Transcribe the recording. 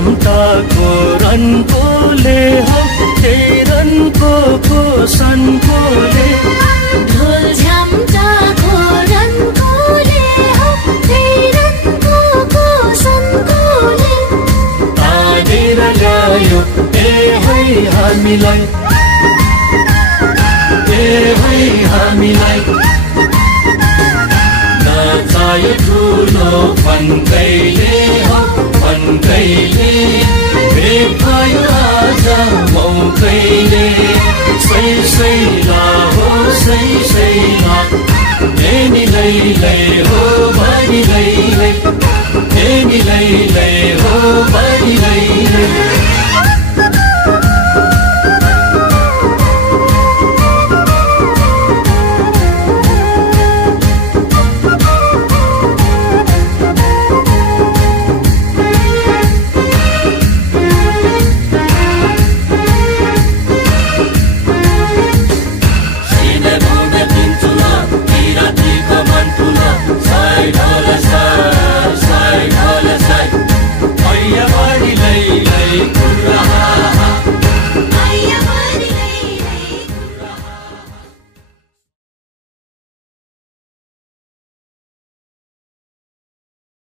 झम्टाको रन्कोले हो त्यही रन्को सन्कोले ढोल झम्टाको रन्कोले हो त्यही रन्को सन्कोले तानेर ल्यायो हामीलाई नचायो ठुलो फन्कैले हो फन्कैले भेट भयो आज मौकैले सैला हो सैला एनी लै हो भनी लै लै एनी लै